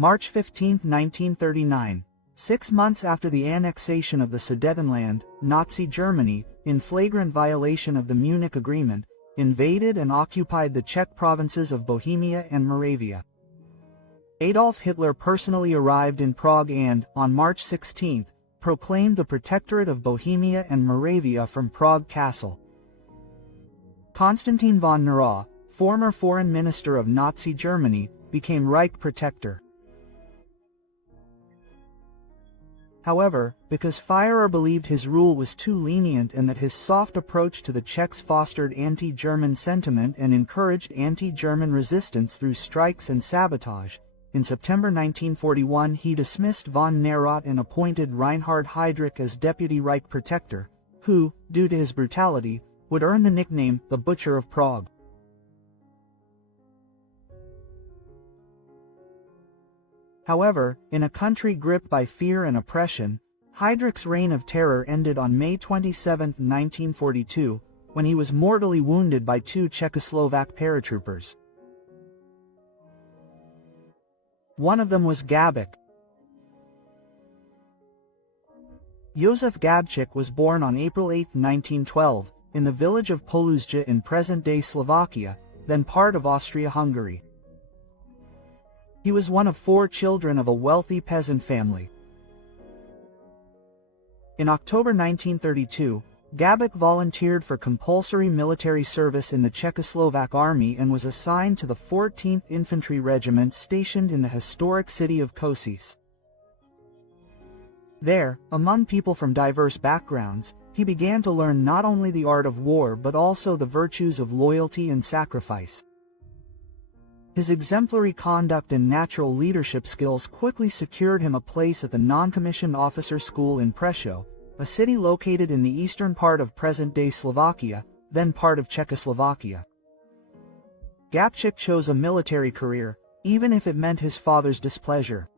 March 15, 1939. 6 months after the annexation of the Sudetenland, Nazi Germany, in flagrant violation of the Munich Agreement, invaded and occupied the Czech provinces of Bohemia and Moravia. Adolf Hitler personally arrived in Prague and, on March 16, proclaimed the Protectorate of Bohemia and Moravia from Prague Castle. Konstantin von Neurath, former foreign minister of Nazi Germany, became Reich Protector. However, because Führer believed his rule was too lenient and that his soft approach to the Czechs fostered anti-German sentiment and encouraged anti-German resistance through strikes and sabotage, in September 1941 he dismissed von Neurath and appointed Reinhard Heydrich as Deputy Reich Protector, who, due to his brutality, would earn the nickname the Butcher of Prague. However, in a country gripped by fear and oppression, Heydrich's reign of terror ended on May 27, 1942, when he was mortally wounded by 2 Czechoslovak paratroopers. One of them was Gabčík. Jozefa Gabčík was born on April 8, 1912, in the village of Poluzja in present-day Slovakia, then part of Austria-Hungary. He was one of 4 children of a wealthy peasant family. In October 1932, Gabčík volunteered for compulsory military service in the Czechoslovak Army and was assigned to the 14th Infantry Regiment stationed in the historic city of Kosice. There, among people from diverse backgrounds, he began to learn not only the art of war but also the virtues of loyalty and sacrifice. His exemplary conduct and natural leadership skills quickly secured him a place at the non-commissioned officer school in Prešov, a city located in the eastern part of present-day Slovakia, then part of Czechoslovakia. Gabčík chose a military career, even if it meant his father's displeasure.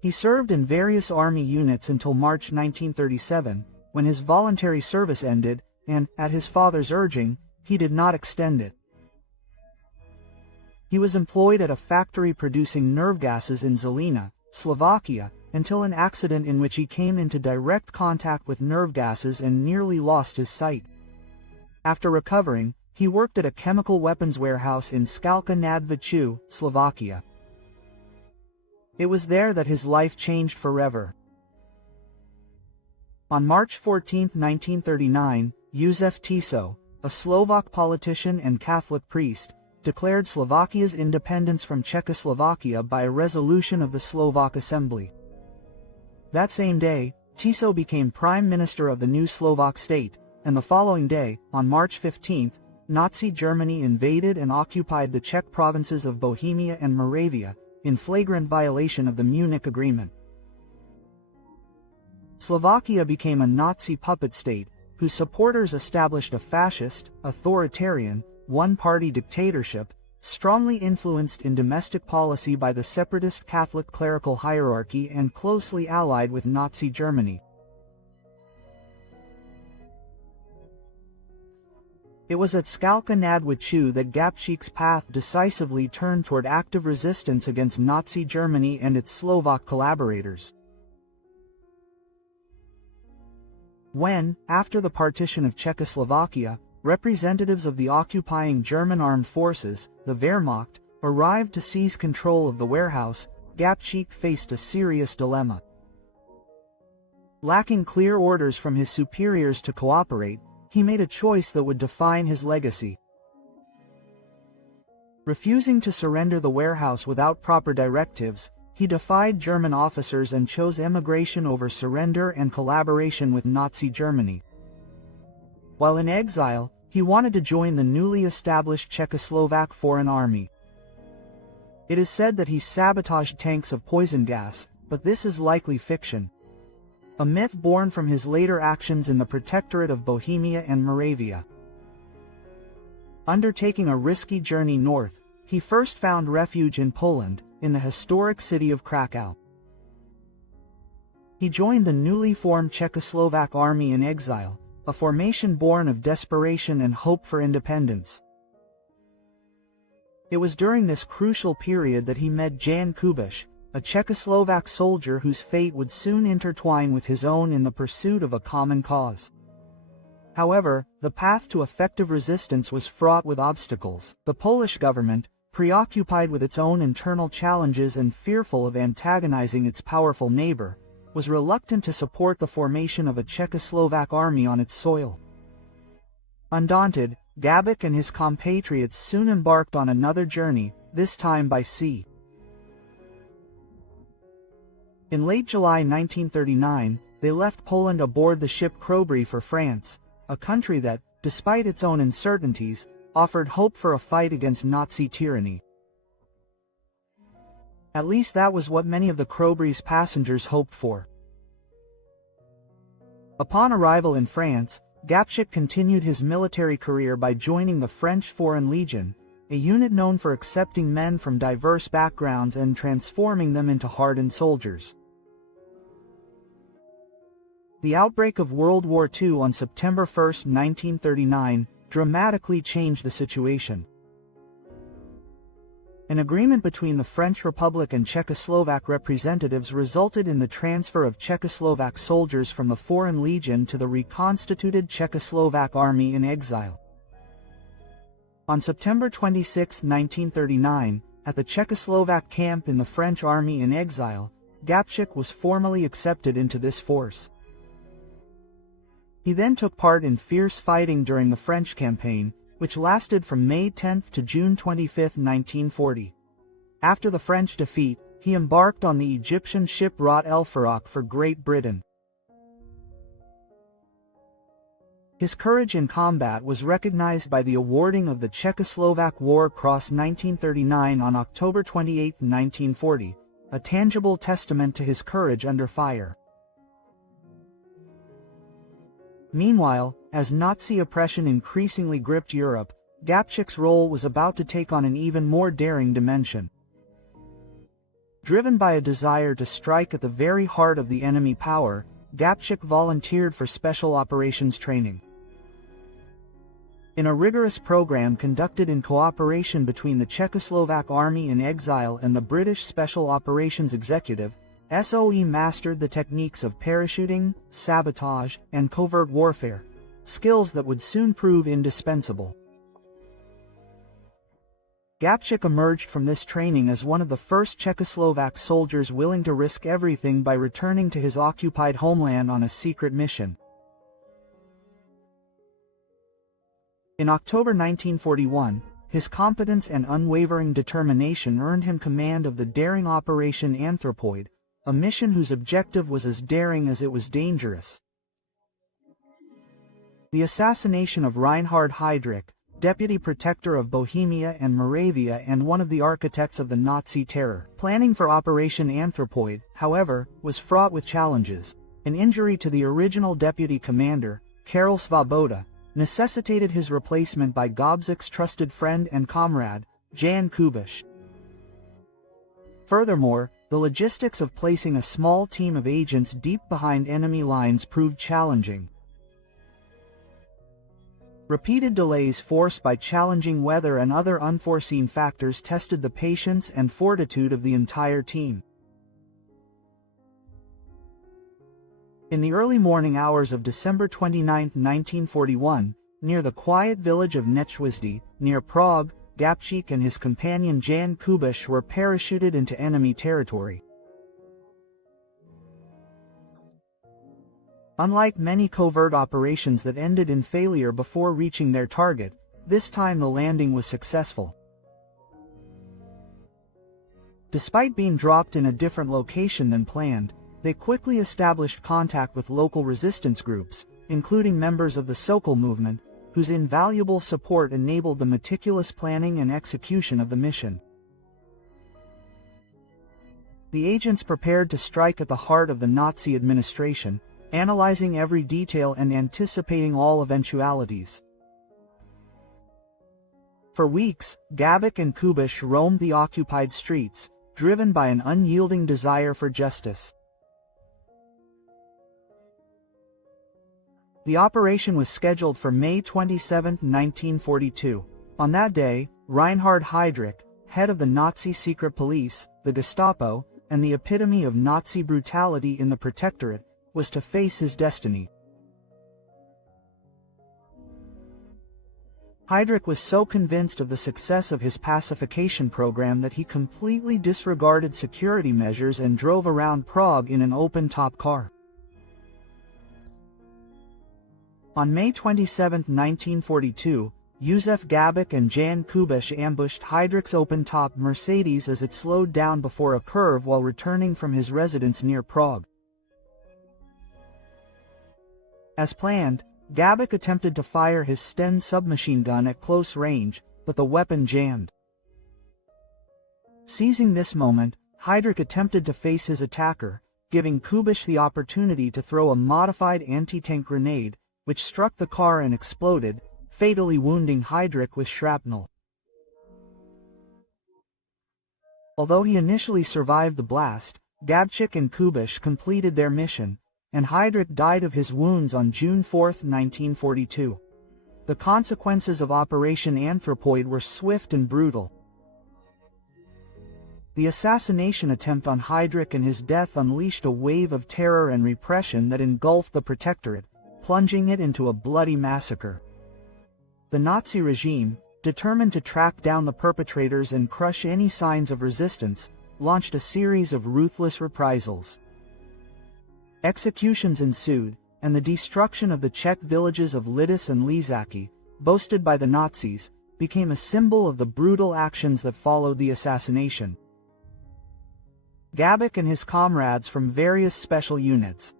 He served in various army units until March 1937, when his voluntary service ended, and, at his father's urging, he did not extend it. He was employed at a factory producing nerve gases in Žilina, Slovakia, until an accident in which he came into direct contact with nerve gases and nearly lost his sight. After recovering, he worked at a chemical weapons warehouse in Skalka nad Vltavou, Slovakia. It was there that his life changed forever. On March 14, 1939, Josef Tiso, a Slovak politician and Catholic priest, declared Slovakia's independence from Czechoslovakia by a resolution of the Slovak Assembly. That same day, Tiso became Prime Minister of the new Slovak state, and the following day, on March 15, Nazi Germany invaded and occupied the Czech provinces of Bohemia and Moravia, in flagrant violation of the Munich Agreement. Slovakia became a Nazi puppet state, whose supporters established a fascist, authoritarian, one-party dictatorship, strongly influenced in domestic policy by the separatist Catholic clerical hierarchy and closely allied with Nazi Germany. It was at Skalka nad Vltavou that Gabčík's path decisively turned toward active resistance against Nazi Germany and its Slovak collaborators. When, after the partition of Czechoslovakia, representatives of the occupying German armed forces, the Wehrmacht, arrived to seize control of the warehouse, Gabčík faced a serious dilemma. Lacking clear orders from his superiors to cooperate, he made a choice that would define his legacy. Refusing to surrender the warehouse without proper directives, he defied German officers and chose emigration over surrender and collaboration with Nazi Germany. While in exile, he wanted to join the newly established Czechoslovak Foreign Army. It is said that he sabotaged tanks of poison gas, but this is likely fiction. A myth born from his later actions in the Protectorate of Bohemia and Moravia. Undertaking a risky journey north, he first found refuge in Poland, in the historic city of Krakow. He joined the newly formed Czechoslovak Army in exile, a formation born of desperation and hope for independence. It was during this crucial period that he met Jan Kubiš, a Czechoslovak soldier whose fate would soon intertwine with his own in the pursuit of a common cause. However, the path to effective resistance was fraught with obstacles. The Polish government, preoccupied with its own internal challenges and fearful of antagonizing its powerful neighbor, was reluctant to support the formation of a Czechoslovak army on its soil. Undaunted, Gabčík and his compatriots soon embarked on another journey, this time by sea. In late July 1939, they left Poland aboard the ship Krobry for France, a country that, despite its own uncertainties, offered hope for a fight against Nazi tyranny. At least that was what many of the Krobry's passengers hoped for. Upon arrival in France, Gabčík continued his military career by joining the French Foreign Legion, a unit known for accepting men from diverse backgrounds and transforming them into hardened soldiers. The outbreak of World War II on September 1, 1939, dramatically changed the situation. An agreement between the French Republic and Czechoslovak representatives resulted in the transfer of Czechoslovak soldiers from the Foreign Legion to the reconstituted Czechoslovak Army in exile. On September 26, 1939, at the Czechoslovak camp in the French Army in exile, Gabčík was formally accepted into this force. He then took part in fierce fighting during the French campaign, which lasted from May 10 to June 25, 1940. After the French defeat, he embarked on the Egyptian ship Rat El Farak for Great Britain. His courage in combat was recognized by the awarding of the Czechoslovak War Cross 1939 on October 28, 1940, a tangible testament to his courage under fire. Meanwhile, as Nazi oppression increasingly gripped Europe, Gabčík's role was about to take on an even more daring dimension. Driven by a desire to strike at the very heart of the enemy power, Gabčík volunteered for special operations training. In a rigorous program conducted in cooperation between the Czechoslovak Army in exile and the British Special Operations Executive, SOE mastered the techniques of parachuting, sabotage, and covert warfare, skills that would soon prove indispensable. Gabčík emerged from this training as one of the first Czechoslovak soldiers willing to risk everything by returning to his occupied homeland on a secret mission. In October 1941, his competence and unwavering determination earned him command of the daring Operation Anthropoid, a mission whose objective was as daring as it was dangerous. The assassination of Reinhard Heydrich, deputy protector of Bohemia and Moravia and one of the architects of the Nazi terror. Planning for Operation Anthropoid, however, was fraught with challenges. An injury to the original deputy commander, Karel Svoboda, necessitated his replacement by Gabčík's trusted friend and comrade, Jan Kubiš. Furthermore, the logistics of placing a small team of agents deep behind enemy lines proved challenging. Repeated delays forced by challenging weather and other unforeseen factors tested the patience and fortitude of the entire team. In the early morning hours of December 29, 1941, near the quiet village of Nechwizdy, near Prague, Gabčík and his companion Jan Kubiš were parachuted into enemy territory. Unlike many covert operations that ended in failure before reaching their target, this time the landing was successful. Despite being dropped in a different location than planned, they quickly established contact with local resistance groups, including members of the Sokol movement, whose invaluable support enabled the meticulous planning and execution of the mission. The agents prepared to strike at the heart of the Nazi administration, analyzing every detail and anticipating all eventualities. For weeks, Gabčík and Kubiš roamed the occupied streets, driven by an unyielding desire for justice. The operation was scheduled for May 27, 1942. On that day, Reinhard Heydrich, head of the Nazi secret police, the Gestapo, and the epitome of Nazi brutality in the Protectorate, was to face his destiny. Heydrich was so convinced of the success of his pacification program that he completely disregarded security measures and drove around Prague in an open-top car. On May 27, 1942, Jozefa Gabčík and Jan Kubiš ambushed Heydrich's open-top Mercedes as it slowed down before a curve while returning from his residence near Prague. As planned, Gabčík attempted to fire his Sten submachine gun at close range, but the weapon jammed. Seizing this moment, Heydrich attempted to face his attacker, giving Kubiš the opportunity to throw a modified anti-tank grenade, which struck the car and exploded, fatally wounding Heydrich with shrapnel. Although he initially survived the blast, Gabčík and Kubiš completed their mission, and Heydrich died of his wounds on June 4, 1942. The consequences of Operation Anthropoid were swift and brutal. The assassination attempt on Heydrich and his death unleashed a wave of terror and repression that engulfed the Protectorate, plunging it into a bloody massacre. The Nazi regime, determined to track down the perpetrators and crush any signs of resistance, launched a series of ruthless reprisals. Executions ensued, and the destruction of the Czech villages of Lidice and Ležáky, boasted by the Nazis, became a symbol of the brutal actions that followed the assassination. Gabčík and his comrades from various special units.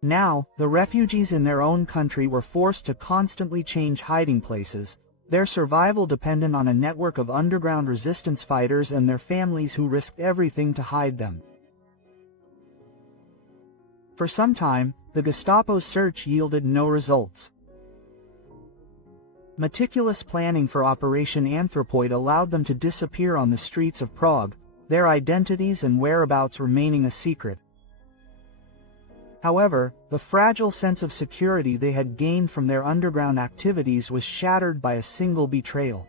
Now, the refugees in their own country were forced to constantly change hiding places, their survival dependent on a network of underground resistance fighters and their families who risked everything to hide them. For some time, the Gestapo's search yielded no results. Meticulous planning for Operation Anthropoid allowed them to disappear on the streets of Prague, their identities and whereabouts remaining a secret. However, the fragile sense of security they had gained from their underground activities was shattered by a single betrayal.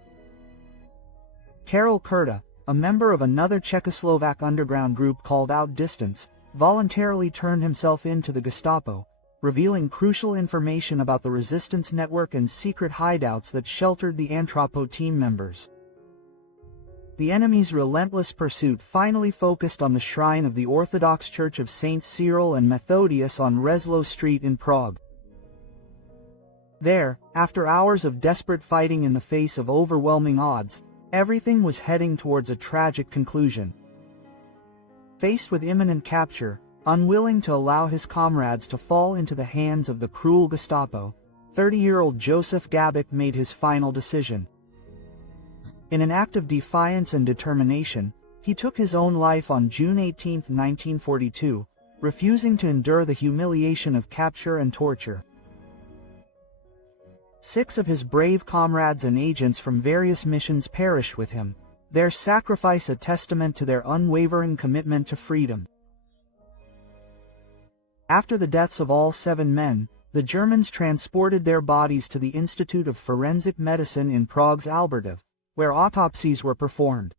Karel Kurta, a member of another Czechoslovak underground group called Outdistance, voluntarily turned himself in to the Gestapo, revealing crucial information about the resistance network and secret hideouts that sheltered the Anthropo team members. The enemy's relentless pursuit finally focused on the shrine of the Orthodox Church of Saints Cyril and Methodius on Reslo Street in Prague. There, after hours of desperate fighting in the face of overwhelming odds, everything was heading towards a tragic conclusion. Faced with imminent capture, unwilling to allow his comrades to fall into the hands of the cruel Gestapo, 30-year-old Jozefa Gabčík made his final decision. In an act of defiance and determination, he took his own life on June 18, 1942, refusing to endure the humiliation of capture and torture. 6 of his brave comrades and agents from various missions perished with him, their sacrifice a testament to their unwavering commitment to freedom. After the deaths of all 7 men, the Germans transported their bodies to the Institute of Forensic Medicine in Prague's Albertov, where autopsies were performed.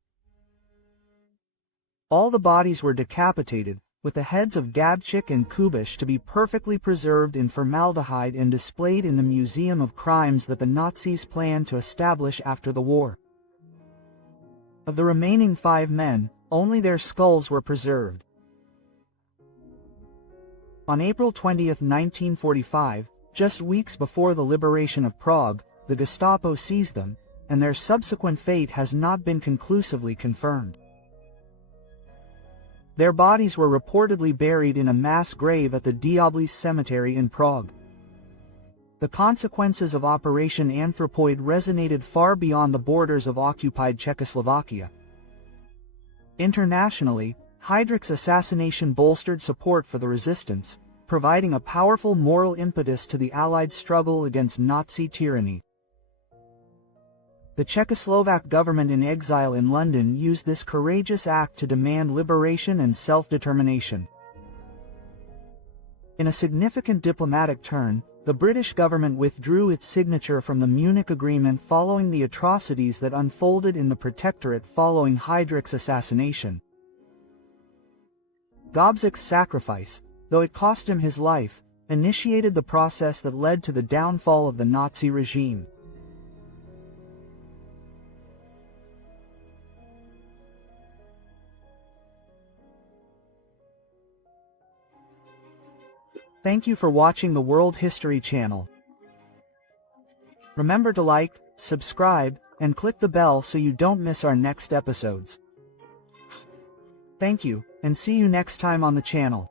All the bodies were decapitated, with the heads of Gabčík and Kubiš to be perfectly preserved in formaldehyde and displayed in the Museum of Crimes that the Nazis planned to establish after the war. Of the remaining 5 men, only their skulls were preserved. On April 20, 1945, just weeks before the liberation of Prague, the Gestapo seized them, and their subsequent fate has not been conclusively confirmed. Their bodies were reportedly buried in a mass grave at the Diablis Cemetery in Prague. The consequences of Operation Anthropoid resonated far beyond the borders of occupied Czechoslovakia. Internationally, Heydrich's assassination bolstered support for the resistance, providing a powerful moral impetus to the Allied struggle against Nazi tyranny. The Czechoslovak government in exile in London used this courageous act to demand liberation and self-determination. In a significant diplomatic turn, the British government withdrew its signature from the Munich Agreement following the atrocities that unfolded in the Protectorate following Heydrich's assassination. Gabčík's sacrifice, though it cost him his life, initiated the process that led to the downfall of the Nazi regime. Thank you for watching the World History Channel. Remember to like, subscribe, and click the bell so you don't miss our next episodes. Thank you, and see you next time on the channel.